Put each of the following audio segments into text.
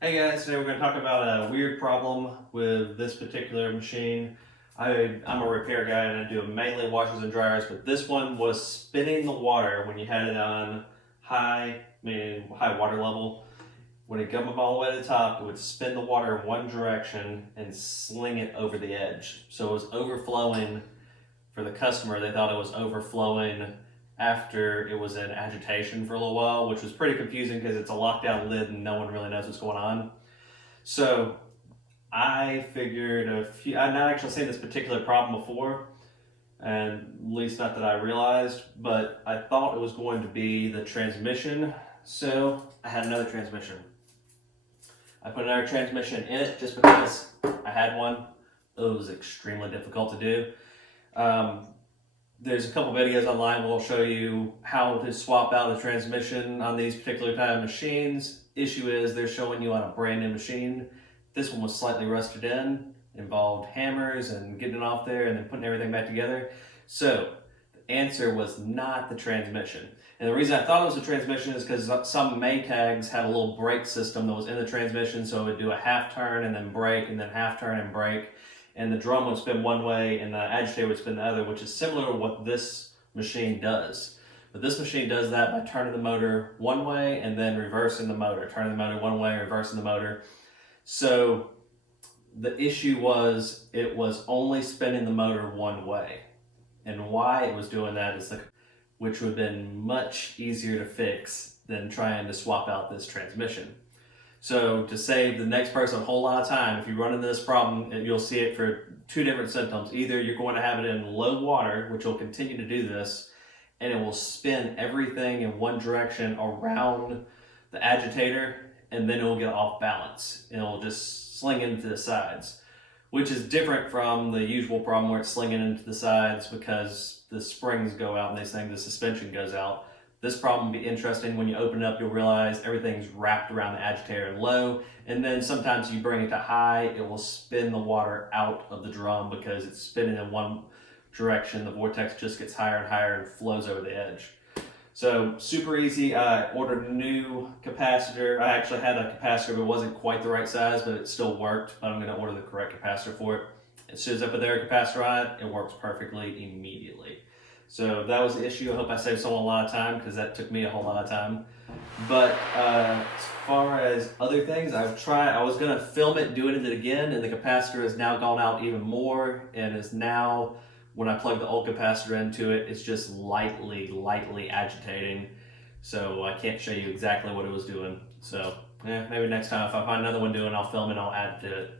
Hey guys, today we're going to talk about a weird problem with this particular machine. I'm a repair guy and I do mainly washers and dryers, but this one was spinning the water when you had it on high, meaning high water level. When it come up all the way to the top, it would spin the water in one direction and sling it over the edge. So it was overflowing for the customer. They thought it was overflowing after it was in agitation for a little while, which was pretty confusing because it's a lockdown lid and no one really knows what's going on. So I figured I'd not actually seen this particular problem before, and at least not that I realized, but I thought it was going to be the transmission. So I had another transmission. I put another transmission in it just because I had one. It was extremely difficult to do. There's a couple videos online where I'll show you how to swap out a transmission on these particular kind of machines. Issue is they're showing you on a brand new machine. This one was slightly rusted in, involved hammers and getting it off there and then putting everything back together. So the answer was not the transmission. And the reason I thought it was the transmission is because some Maytags had a little brake system that was in the transmission, so it would do a half turn and then brake and then half turn and brake. And the drum would spin one way and the agitator would spin the other, which is similar to what this machine does. But this machine does that by turning the motor one way and then reversing the motor, turning the motor one way, reversing the motor. So the issue was it was only spinning the motor one way. And why it was doing that is which would have been much easier to fix than trying to swap out this transmission. So to save the next person a whole lot of time, if you run into this problem, you'll see it for two different symptoms. Either you're going to have it in low water, which will continue to do this, and it will spin everything in one direction around the agitator, and then it will get off balance, and it will just sling into the sides, which is different from the usual problem where it's slinging into the sides because the springs go out and the suspension goes out. This problem will be interesting. When you open it up, you'll realize everything's wrapped around the agitator and low, and then sometimes you bring it to high, it will spin the water out of the drum because it's spinning in one direction. The vortex just gets higher and higher and flows over the edge. So super easy. I ordered a new capacitor. I actually had a capacitor, but it wasn't quite the right size, but it still worked. But I'm going to order the correct capacitor for it. As soon as I put their capacitor on it, it works perfectly immediately. So that was the issue. I hope I saved someone a lot of time because that took me a whole lot of time. But as far as other things, I was going to film it, doing it again, and the capacitor has now gone out even more and is now, when I plug the old capacitor into it, it's just lightly agitating. So I can't show you exactly what it was doing. So maybe next time if I find another one doing, I'll film it and I'll add to it.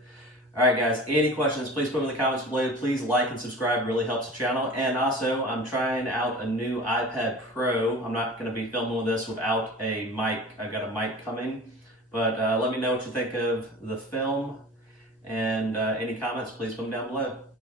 Alright guys, any questions, please put them in the comments below. Please like and subscribe, it really helps the channel. And also, I'm trying out a new iPad Pro. I'm not going to be filming with this without a mic. I've got a mic coming. But let me know what you think of the film. And any comments, please put them down below.